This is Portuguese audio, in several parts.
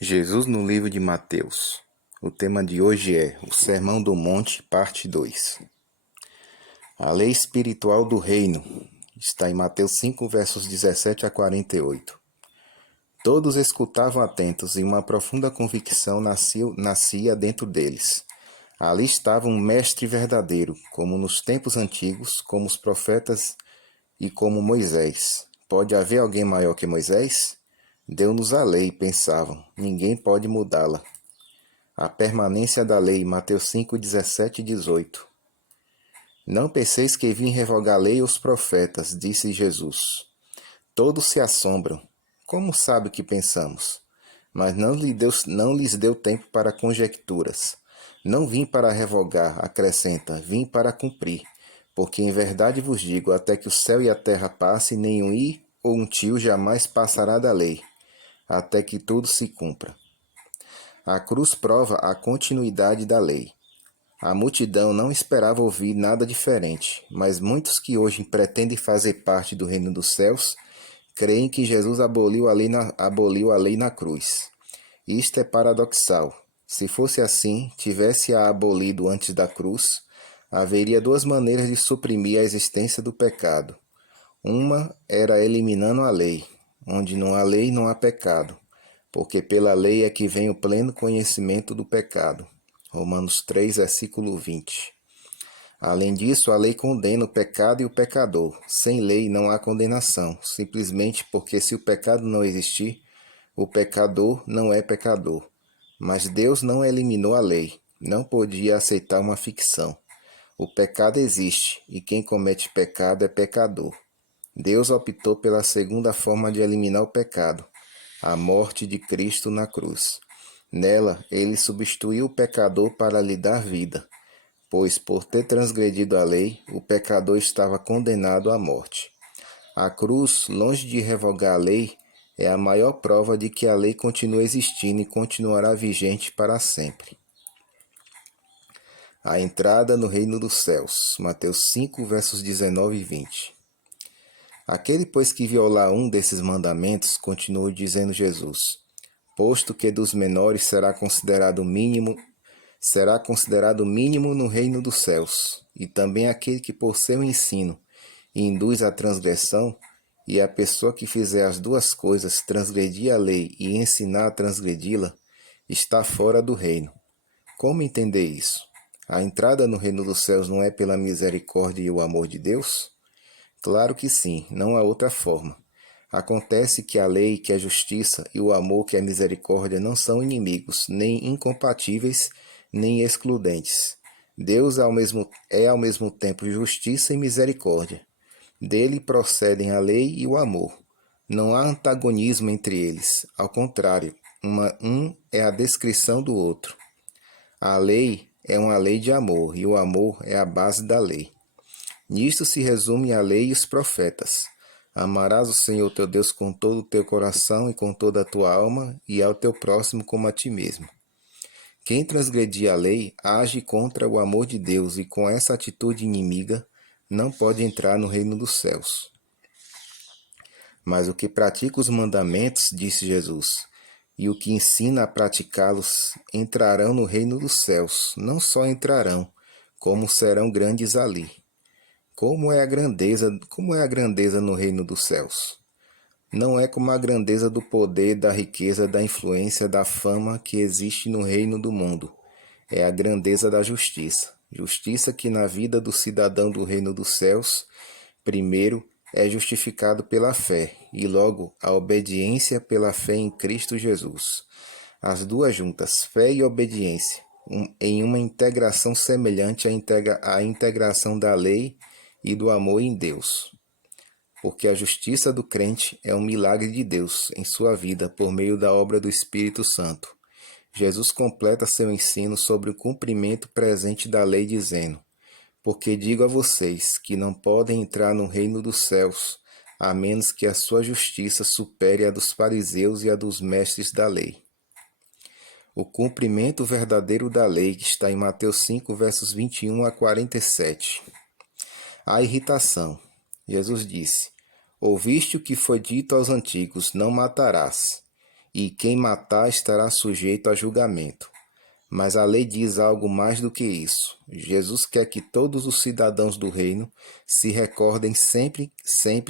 Jesus no livro de Mateus. O tema de hoje é o Sermão do Monte, parte 2. A lei espiritual do reino está em Mateus 5, versos 17 a 48. Todos escutavam atentos e uma profunda convicção nascia dentro deles. Ali estava um mestre verdadeiro, como nos tempos antigos, como os profetas e como Moisés. Pode haver alguém maior que Moisés? Deu-nos a lei, pensavam. Ninguém pode mudá-la. A permanência da lei, Mateus 5, 17 e 18. Não penseis que vim revogar a lei e os profetas, disse Jesus. Todos se assombram. Como sabe o que pensamos? Mas não lhes deu tempo para conjecturas. Não vim para revogar, acrescenta, vim para cumprir. Porque em verdade vos digo, até que o céu e a terra passem, nenhum i ou um tio jamais passará da lei, até que tudo se cumpra. A cruz prova a continuidade da lei. A multidão não esperava ouvir nada diferente, mas muitos que hoje pretendem fazer parte do reino dos céus creem que Jesus aboliu a lei na cruz. Isto é paradoxal. Se fosse assim, tivesse-a abolido antes da cruz, haveria duas maneiras de suprimir a existência do pecado. Uma era eliminando a lei. Onde não há lei, não há pecado, porque pela lei é que vem o pleno conhecimento do pecado. Romanos 3, versículo 20. Além disso, a lei condena o pecado e o pecador. Sem lei não há condenação, simplesmente porque se o pecado não existir, o pecador não é pecador. Mas Deus não eliminou a lei, não podia aceitar uma ficção. O pecado existe, e quem comete pecado é pecador. Deus optou pela segunda forma de eliminar o pecado, a morte de Cristo na cruz. Nela, ele substituiu o pecador para lhe dar vida, pois por ter transgredido a lei, o pecador estava condenado à morte. A cruz, longe de revogar a lei, é a maior prova de que a lei continua existindo e continuará vigente para sempre. A entrada no reino dos céus, Mateus 5, versos 19 e 20. Aquele, pois, que violar um desses mandamentos, continuou dizendo Jesus, posto que dos menores será considerado mínimo no reino dos céus, e também aquele que por seu ensino induz à transgressão, e a pessoa que fizer as duas coisas, transgredir a lei e ensinar a transgredi-la, está fora do reino. Como entender isso? A entrada no reino dos céus não é pela misericórdia e o amor de Deus? Claro que sim, não há outra forma. Acontece que a lei, que é justiça, e o amor, que é misericórdia, não são inimigos, nem incompatíveis, nem excludentes. Deus é ao mesmo tempo justiça e misericórdia. Dele procedem a lei e o amor. Não há antagonismo entre eles. Ao contrário, um é a descrição do outro. A lei é uma lei de amor e o amor é a base da lei. Nisto se resume a lei e os profetas. Amarás o Senhor teu Deus com todo o teu coração e com toda a tua alma, e ao teu próximo como a ti mesmo. Quem transgredir a lei age contra o amor de Deus e com essa atitude inimiga não pode entrar no reino dos céus. Mas o que pratica os mandamentos, disse Jesus, e o que ensina a praticá-los entrarão no reino dos céus. Não só entrarão, como serão grandes ali. Como é a grandeza no reino dos céus? Não é como a grandeza do poder, da riqueza, da influência, da fama que existe no reino do mundo. É a grandeza da justiça. Justiça que na vida do cidadão do reino dos céus, primeiro, é justificado pela fé, e logo a obediência pela fé em Cristo Jesus. As duas juntas, fé e obediência, em uma integração semelhante à integração da lei e do amor em Deus. Porque a justiça do crente é um milagre de Deus em sua vida por meio da obra do Espírito Santo. Jesus completa seu ensino sobre o cumprimento presente da lei dizendo, porque digo a vocês que não podem entrar no reino dos céus, a menos que a sua justiça supere a dos fariseus e a dos mestres da lei. O cumprimento verdadeiro da lei que está em Mateus 5, versos 21 a 47. A irritação. Jesus disse, ouviste o que foi dito aos antigos, não matarás. e quem matar estará sujeito a julgamento. Mas a lei diz algo mais do que isso. Jesus quer que todos os cidadãos do reino se recordem sempre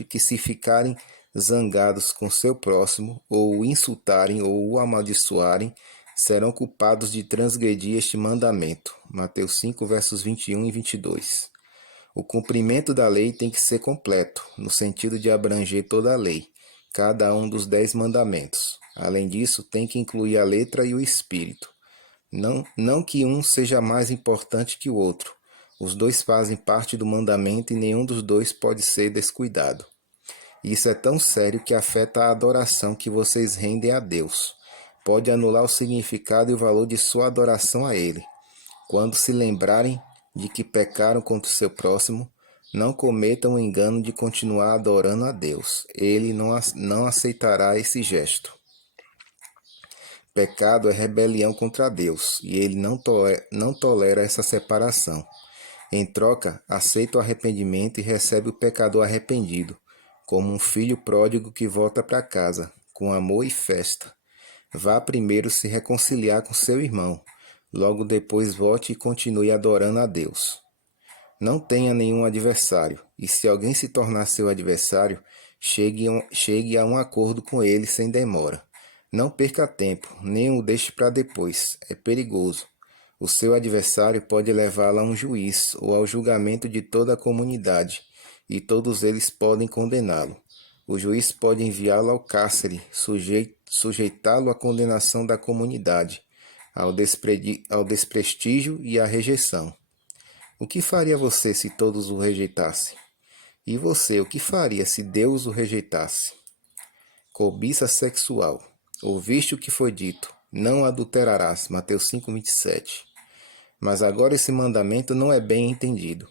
que se ficarem zangados com seu próximo, ou o insultarem ou o amaldiçoarem, serão culpados de transgredir este mandamento. Mateus 5, versos 21 e 22. O cumprimento da lei tem que ser completo, no sentido de abranger toda a lei, cada um dos 10 mandamentos. Além disso, tem que incluir a letra e o espírito. Não que um seja mais importante que o outro. Os dois fazem parte do mandamento e nenhum dos dois pode ser descuidado. Isso é tão sério que afeta a adoração que vocês rendem a Deus. Pode anular o significado e o valor de sua adoração a Ele. Quando se lembrarem de que pecaram contra o seu próximo, não cometam o engano de continuar adorando a Deus. Ele não aceitará esse gesto. Pecado é rebelião contra Deus, e ele não tolera essa separação. Em troca, aceita o arrependimento e recebe o pecador arrependido, como um filho pródigo que volta para casa, com amor e festa. Vá primeiro se reconciliar com seu irmão, logo depois volte e continue adorando a Deus. Não tenha nenhum adversário, e se alguém se tornar seu adversário, chegue a um acordo com ele sem demora. Não perca tempo, nem o deixe para depois, é perigoso. O seu adversário pode levá-lo a um juiz ou ao julgamento de toda a comunidade, e todos eles podem condená-lo. O juiz pode enviá-lo ao cárcere, sujeitá-lo à condenação da comunidade, ao desprestígio e à rejeição. O que faria você se todos o rejeitassem? E você, o que faria se Deus o rejeitasse? Cobiça sexual. Ouviste o que foi dito, não adulterarás, Mateus 5:27. Mas agora esse mandamento não é bem entendido.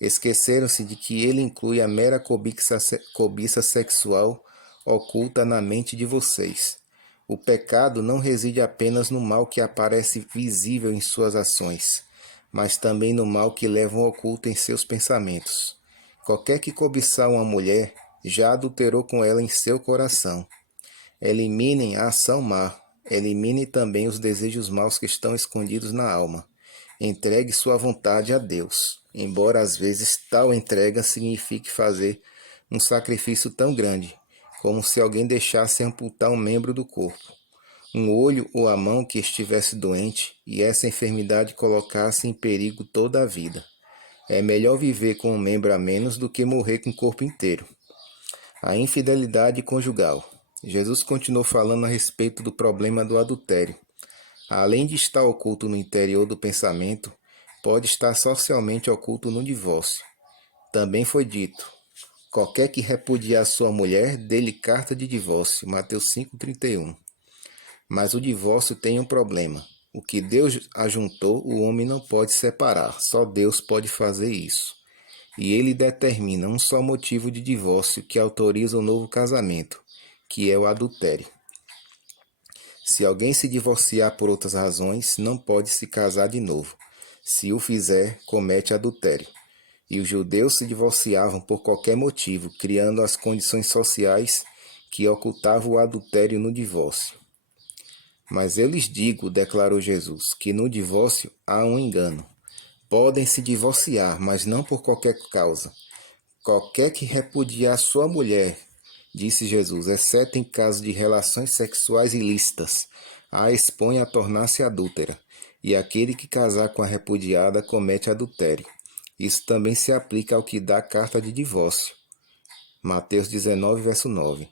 Esqueceram-se de que ele inclui a mera cobiça sexual oculta na mente de vocês. O pecado não reside apenas no mal que aparece visível em suas ações, mas também no mal que levam oculto em seus pensamentos. Qualquer que cobiçar uma mulher, já adulterou com ela em seu coração. Eliminem a ação má, elimine também os desejos maus que estão escondidos na alma. Entregue sua vontade a Deus, embora às vezes tal entrega signifique fazer um sacrifício tão grande, como se alguém deixasse amputar um membro do corpo, um olho ou a mão que estivesse doente e essa enfermidade colocasse em perigo toda a vida. É melhor viver com um membro a menos do que morrer com o corpo inteiro. A infidelidade conjugal. Jesus continuou falando a respeito do problema do adultério. Além de estar oculto no interior do pensamento, pode estar socialmente oculto no divórcio. Também foi dito: qualquer que repudiar sua mulher, dê-lhe carta de divórcio. Mateus 5:31. Mas o divórcio tem um problema. O que Deus ajuntou, o homem não pode separar. Só Deus pode fazer isso. E ele determina um só motivo de divórcio que autoriza o novo casamento, que é o adultério. Se alguém se divorciar por outras razões, não pode se casar de novo. Se o fizer, comete adultério. E os judeus se divorciavam por qualquer motivo, criando as condições sociais que ocultavam o adultério no divórcio. Mas eu lhes digo, declarou Jesus, que no divórcio há um engano. Podem se divorciar, mas não por qualquer causa. Qualquer que repudiar sua mulher, disse Jesus, exceto em caso de relações sexuais ilícitas, a expõe a tornar-se adúltera, e aquele que casar com a repudiada comete adultério. Isso também se aplica ao que dá carta de divórcio. Mateus 19, verso 9.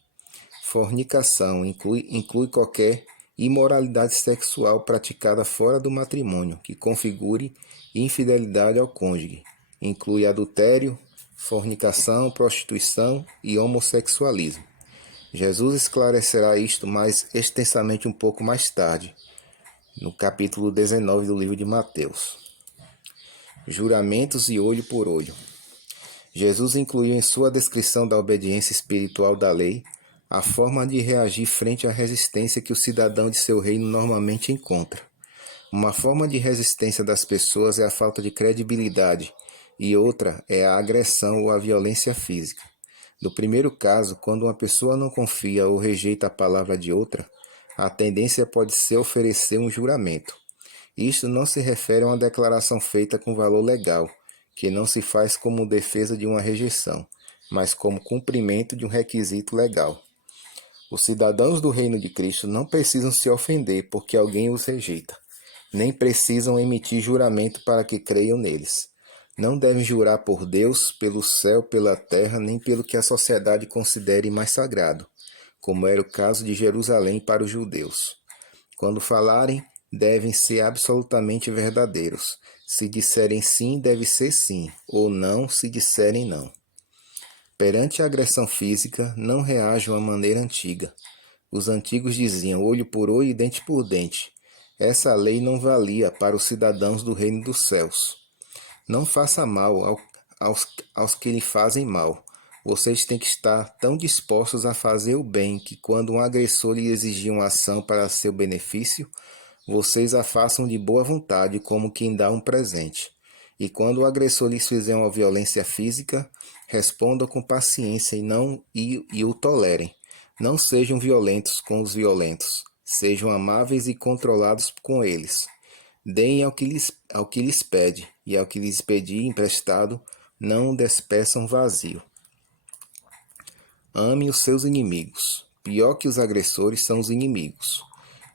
Fornicação inclui qualquer imoralidade sexual praticada fora do matrimônio, que configure infidelidade ao cônjuge. Inclui adultério, fornicação, prostituição e homossexualismo. Jesus esclarecerá isto mais extensamente um pouco mais tarde, no capítulo 19 do livro de Mateus. Juramentos e olho por olho. Jesus incluiu em sua descrição da obediência espiritual da lei a forma de reagir frente à resistência que o cidadão de seu reino normalmente encontra. Uma forma de resistência das pessoas é a falta de credibilidade, e outra é a agressão ou a violência física. No primeiro caso, quando uma pessoa não confia ou rejeita a palavra de outra, a tendência pode ser oferecer um juramento. Isto não se refere a uma declaração feita com valor legal, que não se faz como defesa de uma rejeição, mas como cumprimento de um requisito legal. Os cidadãos do reino de Cristo não precisam se ofender porque alguém os rejeita, nem precisam emitir juramento para que creiam neles. Não devem jurar por Deus, pelo céu, pela terra, nem pelo que a sociedade considere mais sagrado, como era o caso de Jerusalém para os judeus. Quando falarem, devem ser absolutamente verdadeiros. Se disserem sim, deve ser sim, ou não, se disserem não. Perante a agressão física, não reajam à maneira antiga. Os antigos diziam olho por olho e dente por dente. Essa lei não valia para os cidadãos do reino dos céus. Não faça mal aos que lhe fazem mal. Vocês têm que estar tão dispostos a fazer o bem que quando um agressor lhe exigir uma ação para seu benefício, vocês a façam de boa vontade como quem dá um presente. E quando o agressor lhes fizer uma violência física, respondam com paciência e o tolerem. Não sejam violentos com os violentos. Sejam amáveis e controlados com eles. Deem ao que lhes pede, e ao que lhes pedir emprestado, não o despeçam vazio. Ame os seus inimigos. Pior que os agressores são os inimigos.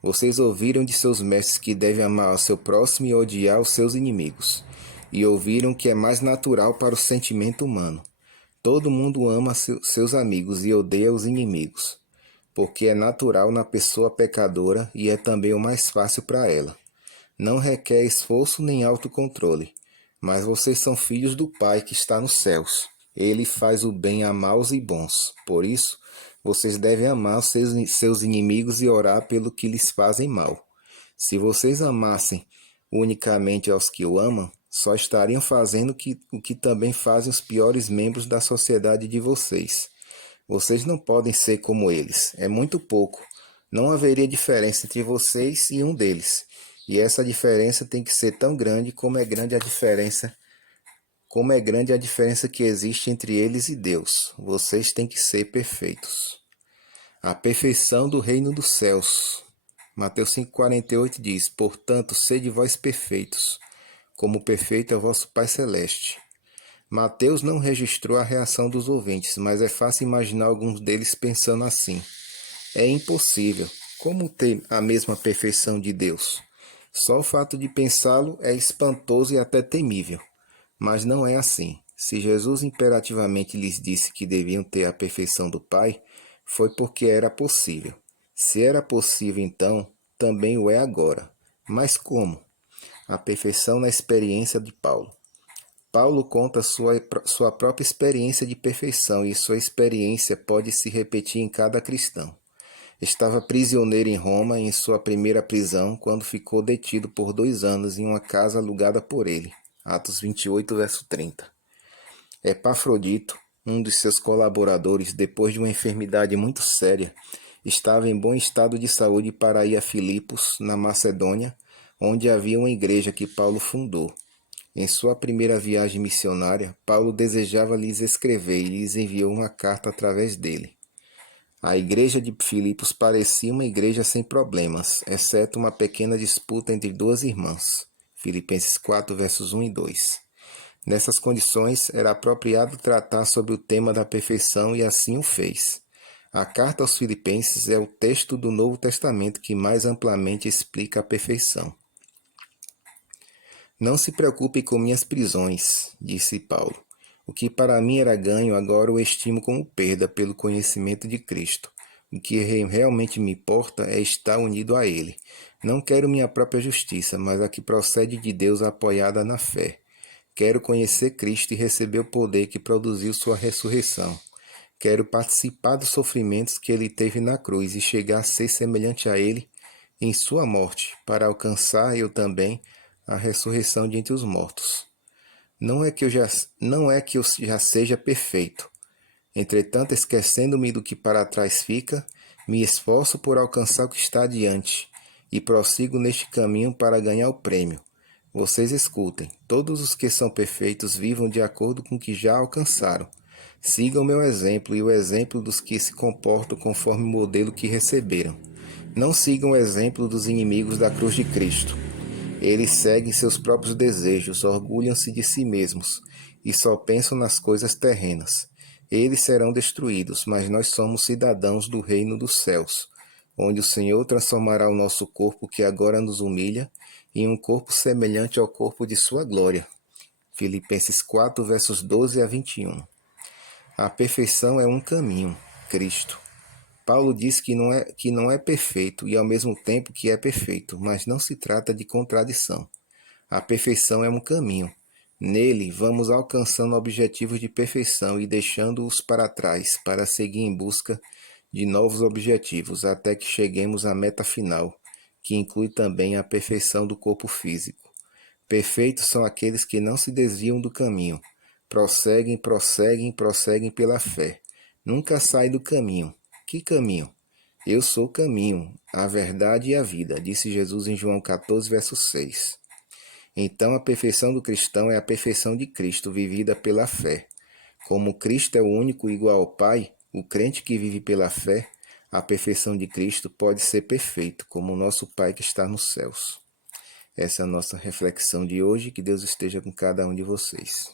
Vocês ouviram de seus mestres que devem amar ao seu próximo e odiar os seus inimigos. E ouviram que é mais natural para o sentimento humano. Todo mundo ama seus amigos e odeia os inimigos, porque é natural na pessoa pecadora e é também o mais fácil para ela. Não requer esforço nem autocontrole, mas vocês são filhos do Pai que está nos céus. Ele faz o bem a maus e bons. Por isso, vocês devem amar os seus inimigos e orar pelo que lhes fazem mal. Se vocês amassem unicamente aos que o amam, só estariam fazendo o que também fazem os piores membros da sociedade de vocês. Vocês não podem ser como eles. É muito pouco. Não haveria diferença entre vocês e um deles. E essa diferença tem que ser tão grande como é grande a diferença que existe entre eles e Deus. Vocês têm que ser perfeitos. A perfeição do reino dos céus. Mateus 5,48 diz: portanto, sede vós perfeitos, como perfeito é o vosso Pai Celeste. Mateus não registrou a reação dos ouvintes, mas é fácil imaginar alguns deles pensando assim: é impossível. Como ter a mesma perfeição de Deus? Só o fato de pensá-lo é espantoso e até temível. Mas não é assim. Se Jesus imperativamente lhes disse que deviam ter a perfeição do Pai, foi porque era possível. Se era possível então, também o é agora. Mas como? A perfeição na experiência de Paulo. Paulo conta sua própria experiência de perfeição e sua experiência pode se repetir em cada cristão. Estava prisioneiro em Roma em sua primeira prisão quando ficou detido por 2 anos em uma casa alugada por ele. Atos 28, verso 30. Epafrodito, um de seus colaboradores, depois de uma enfermidade muito séria, estava em bom estado de saúde para ir a Filipos, na Macedônia, onde havia uma igreja que Paulo fundou. Em sua primeira viagem missionária, Paulo desejava lhes escrever e lhes enviou uma carta através dele. A igreja de Filipos parecia uma igreja sem problemas, exceto uma pequena disputa entre 2 irmãs. Filipenses 4, versos 1 e 2. Nessas condições, era apropriado tratar sobre o tema da perfeição e assim o fez. A carta aos Filipenses é o texto do Novo Testamento que mais amplamente explica a perfeição. Não se preocupe com minhas prisões, disse Paulo. O que para mim era ganho, agora o estimo como perda pelo conhecimento de Cristo. O que realmente me importa é estar unido a Ele. Não quero minha própria justiça, mas a que procede de Deus apoiada na fé. Quero conhecer Cristo e receber o poder que produziu sua ressurreição. Quero participar dos sofrimentos que ele teve na cruz e chegar a ser semelhante a ele em sua morte, para alcançar eu também a ressurreição de entre os mortos. Não é que eu já seja perfeito. Entretanto, esquecendo-me do que para trás fica, me esforço por alcançar o que está adiante e prossigo neste caminho para ganhar o prêmio. Vocês escutem, todos os que são perfeitos vivam de acordo com o que já alcançaram. Sigam meu exemplo e o exemplo dos que se comportam conforme o modelo que receberam. Não sigam o exemplo dos inimigos da cruz de Cristo. Eles seguem seus próprios desejos, orgulham-se de si mesmos e só pensam nas coisas terrenas. Eles serão destruídos, mas nós somos cidadãos do reino dos céus, onde o Senhor transformará o nosso corpo que agora nos humilha em um corpo semelhante ao corpo de sua glória. Filipenses 4, versos 12 a 21. A perfeição é um caminho, Cristo. Paulo diz que não é perfeito e ao mesmo tempo que é perfeito, mas não se trata de contradição. A perfeição é um caminho. Nele, vamos alcançando objetivos de perfeição e deixando-os para trás para seguir em busca de novos objetivos até que cheguemos à meta final, que inclui também a perfeição do corpo físico. Perfeitos são aqueles que não se desviam do caminho, prosseguem pela fé. Nunca saem do caminho. Que caminho? Eu sou o caminho, a verdade e a vida, disse Jesus em João 14, verso 6. Então a perfeição do cristão é a perfeição de Cristo, vivida pela fé. Como Cristo é o único igual ao Pai, o crente que vive pela fé, a perfeição de Cristo pode ser perfeito, como o nosso Pai que está nos céus. Essa é a nossa reflexão de hoje. Que Deus esteja com cada um de vocês.